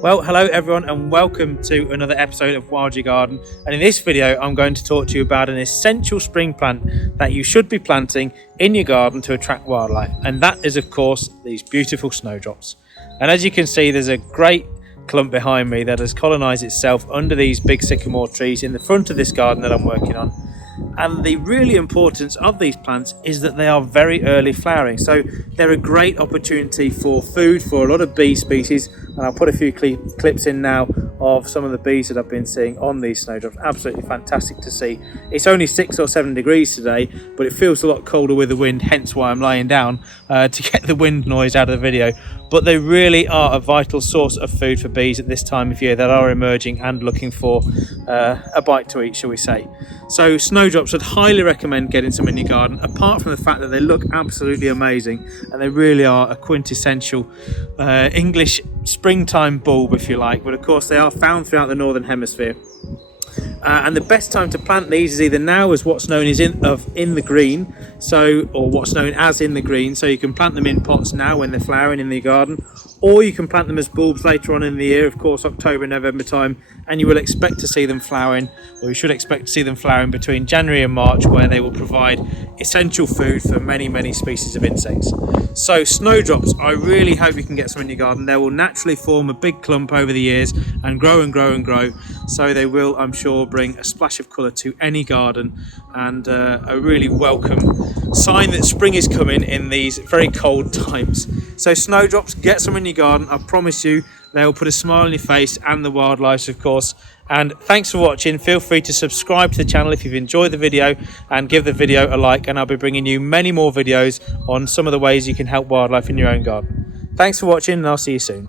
Well, hello everyone and welcome to another episode of Wild Your Garden, and in this video I'm going to talk to you about an essential spring plant that you should be planting in your garden to attract wildlife, and that is of course these beautiful snowdrops. And as you can see, there's a great clump behind me that has colonised itself under these big sycamore trees in the front of this garden that I'm working on. And the really importance of these plants is that they are very early flowering, so they're a great opportunity for food for a lot of bee species. And I'll put a few clips in now of some of the bees that I've been seeing on these snowdrops. Absolutely fantastic to see. It's only 6 or 7 degrees today, but it feels a lot colder with the wind, hence why I'm lying down to get the wind noise out of the video. But they really are a vital source of food for bees at this time of year that are emerging and looking for a bite to eat, shall we say. So snowdrops, I'd highly recommend getting some in your garden, apart from the fact that they look absolutely amazing and they really are a quintessential English springtime bulb, if you like. But of course they are found throughout the northern hemisphere. And the best time to plant these is either now, as what's known as in the green, or what's known as in the green, so you can plant them in pots now when they're flowering in the garden, or you can plant them as bulbs later on in the year, of course October, November time, and you will expect to see them flowering, or you should expect to see them flowering between January and March, where they will provide essential food for many species of insects. So snowdrops, I really hope you can get some in your garden. They will naturally form a big clump over the years and grow and grow and grow, so they will, I'm sure, bring a splash of colour to any garden, and a really welcome sign that spring is coming in these very cold times. So snowdrops, get some in your garden. I promise you they will put a smile on your face, and the wildlife of course. And thanks for watching. Feel free to subscribe to the channel if you've enjoyed the video, and give the video a like, and I'll be bringing you many more videos on some of the ways you can help wildlife in your own garden. Thanks for watching, and I'll see you soon.